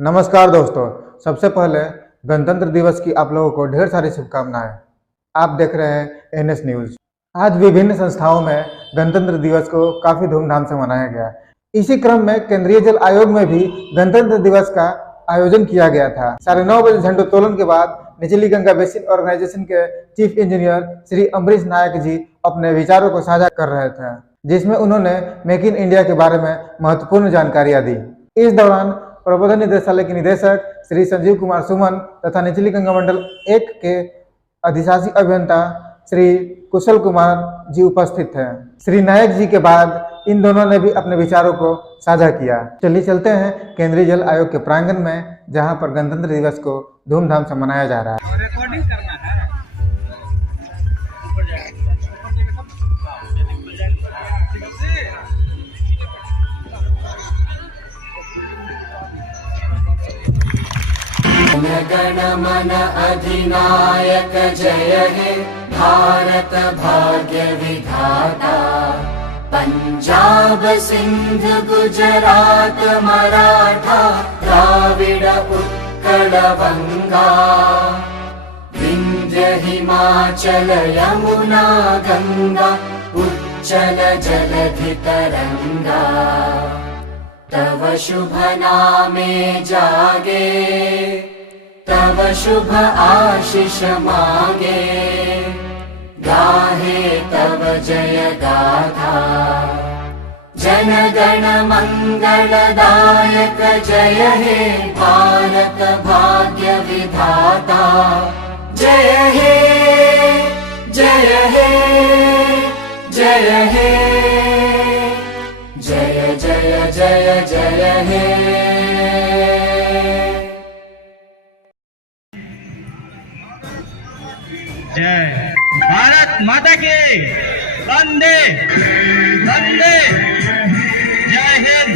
नमस्कार दोस्तों। सबसे पहले गणतंत्र दिवस की आप लोगों को ढेर सारी शुभकामनाएं। आप देख रहे हैं एनएस न्यूज। आज विभिन्न संस्थाओं में गणतंत्र दिवस को काफी धूमधाम से मनाया गया। इसी क्रम में केंद्रीय जल आयोग में भी गणतंत्र दिवस का आयोजन किया गया था। 9:30 बजे झंडोत्तोलन के बाद निचली गंगा बेसिन ऑर्गेनाइजेशन के चीफ इंजीनियर श्री अम्बरीश नायक जी अपने विचारों को साझा कर रहे थे, जिसमें उन्होंने मेक इन इंडिया के बारे में महत्वपूर्ण जानकारियां दी। इस दौरान प्रबंधन निदेशालय के निदेशक श्री संजीव कुमार सुमन तथा निचली गंगा मंडल 1 के अधिशासी अभियंता श्री कुशल कुमार जी उपस्थित थे। श्री नायक जी के बाद इन दोनों ने भी अपने विचारों को साझा किया। चलिए चलते हैं केंद्रीय जल आयोग के प्रांगण में, जहां पर गणतंत्र दिवस को धूमधाम से मनाया जा रहा है। रिकॉर्डिंग करना है। गण मन अधिनायक जय हे भारत भाग्य विधाता। पंजाब सिंध गुजरात मराठा द्राविड़ उत्कल बंगा। विंध्य हिमाचल यमुना गंगा उच्चल जलधि तरंगा। तव शुभ नामे जागे तव शुभ आशीष मांगे। गाहे तव जय गाथा जन गण मंगलदायक जय हे भारत भाग्य विधाता। जय हे जय हे जय हे जय जय जय जय हे। जय भारत माता की वंदे वंदे जय हिंद।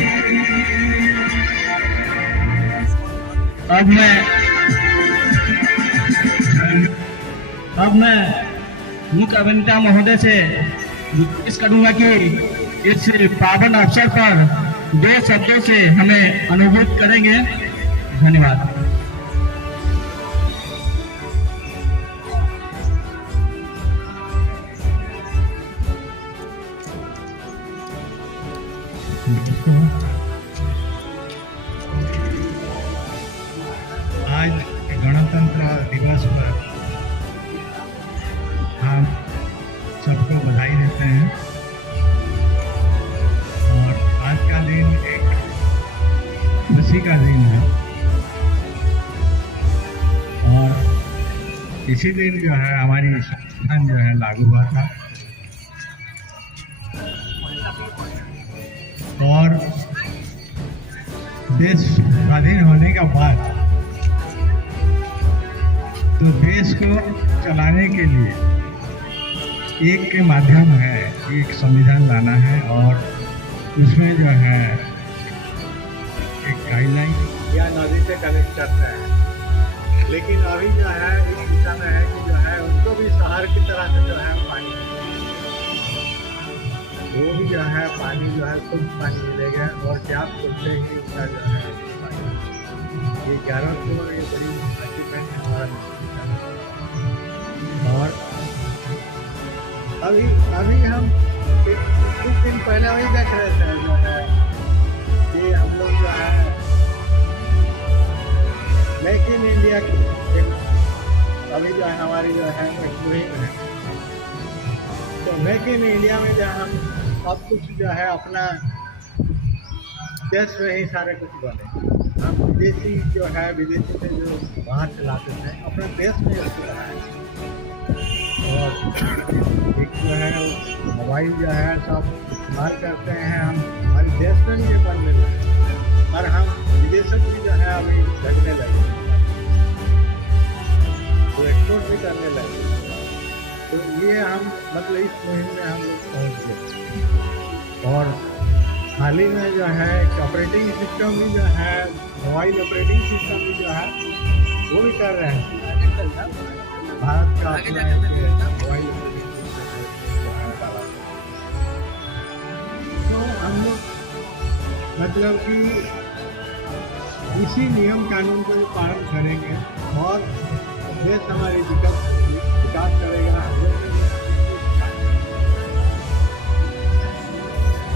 अब मैं मुख्य अभियंता महोदय से गुजारिश करूंगा कि इस पावन अवसर पर 2 शब्दों से हमें अनुभूत करेंगे। धन्यवाद। आज गणतंत्र दिवस पर हम सबको बधाई देते हैं और आज का दिन एक खुशी का दिन है। और इसी दिन जो है हमारी संविधान जो है लागू हुआ था और देश स्वाधीन होने के बाद तो देश को चलाने के लिए एक के माध्यम है, एक संविधान लाना है और उसमें जो है एक गाइडलाइन या नदी से कनेक्ट करते हैं। लेकिन अभी जो है इस दिशा में है कि जो है उनको भी शहर की तरह से जो है पानी, वो भी जो है पानी जो है शुद्ध पानी मिलेगा और क्या सोचते ही उसका जो है ये 11 करोड़ ये बड़ी अचीवमेंट है हमारा। और अभी हम कुछ दिन पहले वही देख रहे थे जो है कि हम लोग जो है मेक इन इंडिया की अभी जो है हमारी जो है मुहिम है। तो मेक इन इंडिया में जो हम अब कुछ जो है अपना देश में ही सारे कुछ बने। हम विदेशी जो है विदेशी से जो बाहर चलाते थे अपने देश में उसको बनाए। और एक जो है मोबाइल जो है सब इस्तेमाल करते हैं हम हमारे देश में भी ये बनने लगे और हम विदेशों भी जो है अभी भेजने लगे, तो एक्सपोर्ट भी करने लगे। तो ये हम मतलब इस मुहिम में हम लोग पहुँच गए। और हाल ही में जो है ऑपरेटिंग सिस्टम भी जो है मोबाइल ऑपरेटिंग सिस्टम भी जो है वो भी कर रहे हैं। भारत का अपना मोबाइल ऑपरेटिंग सिस्टम जो है डाला। तो हम लोग मतलब कि इसी नियम कानून को पालन करेंगे और देश हमारी विकास करेगा।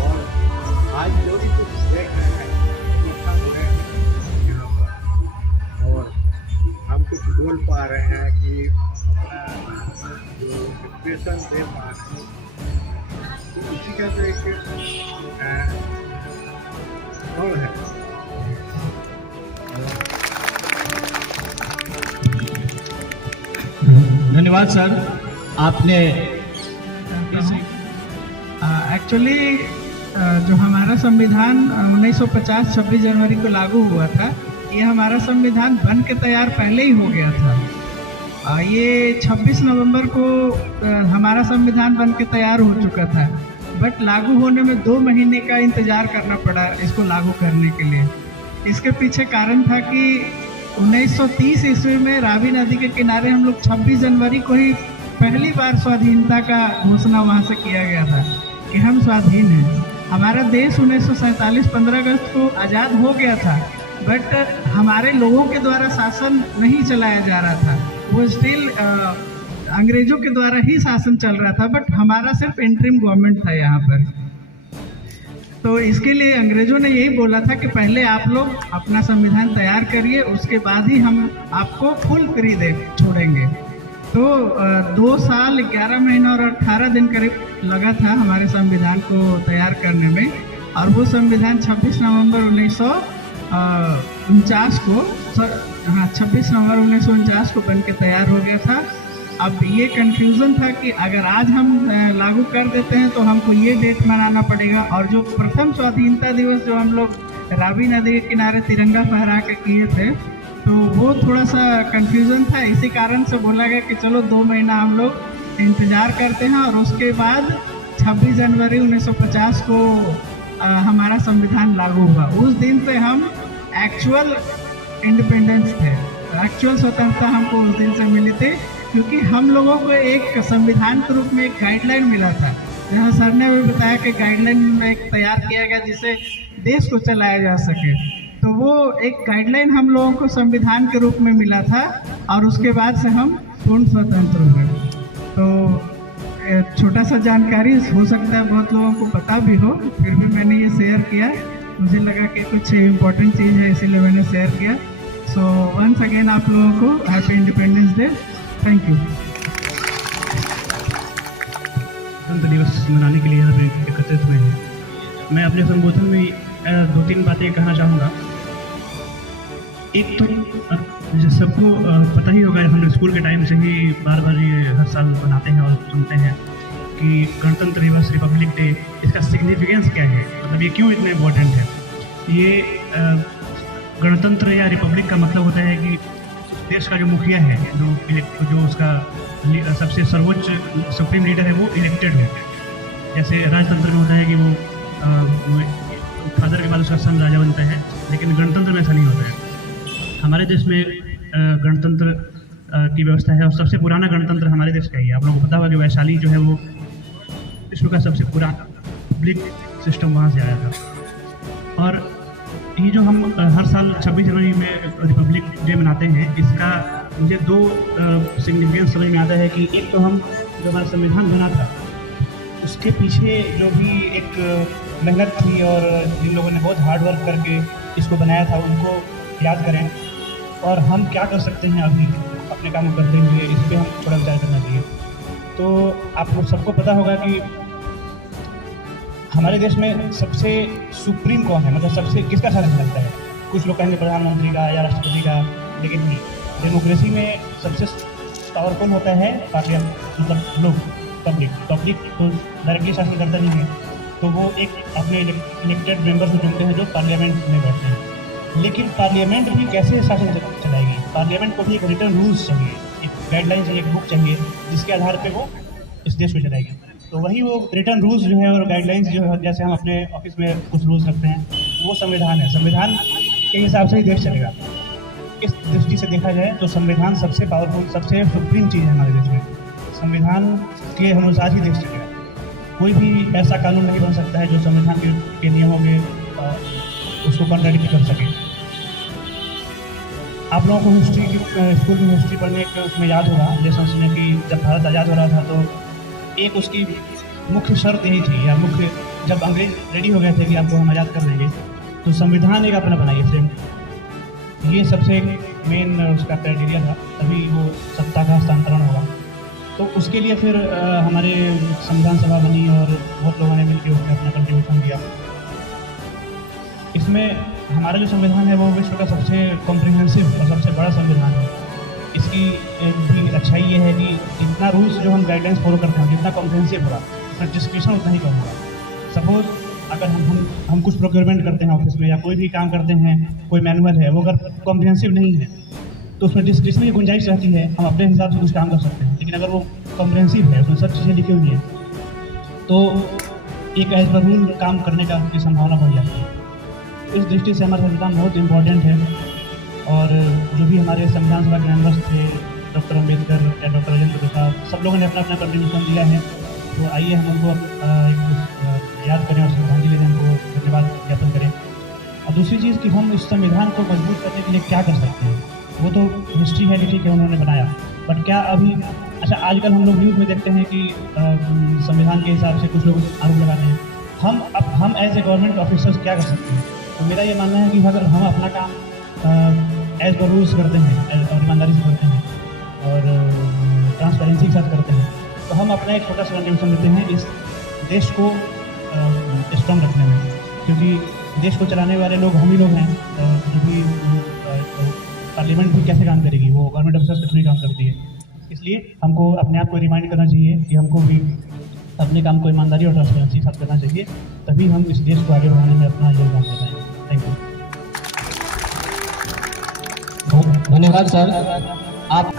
और आज जो भी कुछ देख रहे हैं उसका यहाँ पर, और हम कुछ बोल पा रहे हैं कि जो डिप्रेशन दे पा रहे हैं, तो इसी का तो एक फल है। धन्यवाद सर, आपने एक्चुअली जो हमारा संविधान 1950 26 जनवरी को लागू हुआ था, ये हमारा संविधान बन के तैयार पहले ही हो गया था। ये 26 नवंबर को हमारा संविधान बन के तैयार हो चुका था, बट लागू होने में 2 महीने का इंतज़ार करना पड़ा इसको लागू करने के लिए। इसके पीछे कारण था कि 1930 ईस्वी में रावी नदी के किनारे हम लोग 26 जनवरी को ही पहली बार स्वाधीनता का घोषणा वहाँ से किया गया था कि हम स्वाधीन हैं। हमारा देश 1947 15 अगस्त को आज़ाद हो गया था, बट हमारे लोगों के द्वारा शासन नहीं चलाया जा रहा था, वो स्टिल अंग्रेजों के द्वारा ही शासन चल रहा था, बट हमारा सिर्फ इंटरिम गवर्नमेंट था यहाँ पर। तो इसके लिए अंग्रेजों ने यही बोला था कि पहले आप लोग अपना संविधान तैयार करिए, उसके बाद ही हम आपको फुल फ्री छोड़ेंगे। तो 2 साल 11 महीना और 18 दिन करीब लगा था हमारे संविधान को तैयार करने में, और वो संविधान 26 नवंबर 1949 को 26 नवंबर 1949 को बन के तैयार हो गया था। अब ये कन्फ्यूज़न था कि अगर आज हम लागू कर देते हैं तो हमको ये डेट मनाना पड़ेगा, और जो प्रथम स्वाधीनता दिवस जो हम लोग रावी नदी के किनारे तिरंगा फहरा के किए थे, तो वो थोड़ा सा कन्फ्यूज़न था। इसी कारण से बोला गया कि चलो 2 महीना हम लोग इंतज़ार करते हैं, और उसके बाद 26 जनवरी 1950 को हमारा संविधान लागू हुआ। उस दिन से हम एक्चुअल इंडिपेंडेंस थे, एक्चुअल स्वतंत्रता हमको उस दिन से मिली थी, क्योंकि हम लोगों को एक संविधान के रूप में एक गाइडलाइन मिला था, जहाँ सर ने भी बताया कि गाइडलाइन में एक तैयार किया गया जिससे देश को चलाया जा सके। तो वो एक गाइडलाइन हम लोगों को संविधान के रूप में मिला था, और उसके बाद से हम पूर्ण स्वतंत्र हुए। तो छोटा सा जानकारी हो सकता है बहुत लोगों को पता भी हो, फिर भी मैंने ये शेयर किया, मुझे लगा कि कुछ इम्पोर्टेंट चीज़ है इसीलिए मैंने शेयर किया। सो वंस अगेन आप लोगों को happy independence day. Thank you. गणतंत्र दिवस मनाने के लिए यहाँ पे एकत्रित हुए हैं। मैं अपने संबोधन में 2-3 बातें कहना चाहूँगा। एक तो सबको पता ही होगा, हम स्कूल के टाइम से ही बार बार ये हर साल मनाते हैं और सुनते हैं कि गणतंत्र दिवस, रिपब्लिक डे, इसका सिग्निफिकेंस क्या है, मतलब ये क्यों इतना इम्पोर्टेंट है। ये गणतंत्र या रिपब्लिक का मतलब होता है कि देश का जो मुखिया है, जो उसका सबसे सर्वोच्च सुप्रीम लीडर है, वो इलेक्टेड हो। जैसे राजतंत्र में होता है कि वो फादर के बाद उसका सन राजा बनता है, लेकिन गणतंत्र में ऐसा नहीं होता है। हमारे देश में गणतंत्र की व्यवस्था है, और सबसे पुराना गणतंत्र हमारे देश का ही है। आप लोगों को पता होगा कि वैशाली जो है वो विश्व का सबसे पुराना पब्लिक सिस्टम वहाँ से आया था। और ये जो हम हर साल 26 जनवरी में रिपब्लिक डे मनाते हैं, इसका मुझे 2 सिग्निफिकेंस समझ में आता है कि एक तो हम जो हमारा संविधान बना था उसके पीछे जो भी एक मेहनत थी, और जिन लोगों ने बहुत हार्ड वर्क करके इसको बनाया था उनको याद करें, और हम क्या कर सकते हैं अभी अपने काम करते हुए, इस पर हम थोड़ा विचार करना चाहिए। तो आप लोग सबको पता होगा कि हमारे देश में सबसे सुप्रीम कौन है, मतलब सबसे किसका शासन चलता है। कुछ लोग कहेंगे प्रधानमंत्री का या राष्ट्रपति का, लेकिन नहीं, डेमोक्रेसी में सबसे पावरफुल होता है पार्लियामेंट, मतलब लोग, पब्लिक तो डायरेक्टली शासन करता नहीं है, तो वो एक अपने इलेक्टेड मेंबर्स को चुनते हैं जो पार्लियामेंट में बैठते हैं। लेकिन पार्लियामेंट भी कैसे शासन चलाएगी, पार्लियामेंट को भी एक रिटर्न रूल्स चाहिए, एक गाइडलाइन चाहिए, एक बुक चाहिए, जिसके आधार पर वो इस देश को चलाएगी। तो वही वो रिटर्न रूल्स जो है और गाइडलाइंस जो है, जैसे हम अपने ऑफिस में कुछ रूल्स रखते हैं, वो संविधान है। संविधान के हिसाब से ही देश चलेगा। इस दृष्टि से देखा जाए तो संविधान सबसे पावरफुल, सबसे सुप्रीम चीज़ है हमारे देश में। संविधान के अनुसार ही देश चलेगा। कोई भी ऐसा कानून नहीं बन सकता है जो संविधान के नियमों के उसको कॉन्ट्रडिक्ट कर सके। आप लोगों को हिस्ट्री की स्कूल में हिस्ट्री पढ़ने के उसमें याद होगा लेसन में कि जब भारत आज़ाद हो रहा था तो एक उसकी मुख्य शर्त यही थी, या मुख्य, जब अंग्रेज रेडी हो गए थे कि आपको हम आज़ाद कर देंगे, तो संविधान एक अपना बनाइए फ्रेम। ये सबसे मेन उसका क्राइटेरिया था, तभी वो सत्ता का हस्तांतरण होगा। तो उसके लिए फिर हमारे संविधान सभा बनी और बहुत लोगों ने मिलकर उसमें अपना कंट्रीब्यूशन दिया। इसमें हमारा जो संविधान है वो विश्व का सबसे कॉम्प्रिहेंसिव और सबसे बड़ा संविधान है। इसकी भी अच्छाई ये है कि जितना रूल्स जो हम गाइडलाइंस फॉलो करते हैं, जितना कॉम्प्रिहेंसिव होगा, उसमें डिस्क्रिप्शन उतना ही कम होगा। सपोज अगर हम कुछ प्रोक्योरमेंट करते हैं ऑफिस में, या कोई भी काम करते हैं, कोई मैनुअल है, वो अगर कॉम्प्रिहेंसिव नहीं है तो उसमें डिस्क्रिप्शन की गुंजाइश रहती है, हम अपने हिसाब से कुछ काम कर सकते हैं। लेकिन अगर वो कॉम्प्रिहेंसिव है, उसमें सब चीज़ें लिखी हुई हैं, तो एक एज पर रूल काम करने का की संभावना बढ़ जाती है। इस दृष्टि से हमारा संविधान बहुत इम्पोर्टेंट है। और जो भी हमारे संविधान सभा के मेंबर्स थे, डॉक्टर अम्बेडकर या डॉक्टर राजेंद्र प्रसाद, सब लोगों ने अपना अपना कंट्रीब्यूशन दिया है। तो आइए हम उनको याद करें और श्रद्धांजलि दें, उनको धन्यवाद ज्ञापन करें। और दूसरी चीज़ कि हम इस संविधान को मजबूत करने के लिए क्या कर सकते हैं, वो तो हिस्ट्री है कि ठीक है उन्होंने बनाया, बट क्या अभी अच्छा आजकल हम लोग न्यूज़ में देखते हैं कि संविधान के हिसाब से कुछ लोग आरोप लगाते हैं। हम एज ए गवर्नमेंट ऑफिसर्स क्या कर सकते हैं? तो मेरा ये मानना है कि अगर हम अपना काम एज पर रूल्स करते हैं और ईमानदारी से करते हैं और ट्रांसपेरेंसी के साथ करते हैं, तो हम अपना एक छोटा सा कंट्रीब्यूशन देते हैं इस देश को स्ट्रॉन्ग रखने में। क्योंकि देश को चलाने वाले लोग हम ही लोग हैं। जो भी पार्लियामेंट भी कैसे काम करेगी, वो गवर्नमेंट ऑफिसर्स के थ्रू काम करती है। इसलिए हमको अपने आप को रिमाइंड करना चाहिए कि हमको भी अपने काम को ईमानदारी और ट्रांसपेरेंसी के साथ करना चाहिए, तभी हम इस देश को आगे बढ़ाने में अपना योगदान दे पाएंगे। Thank you. धन्यवाद सर। आप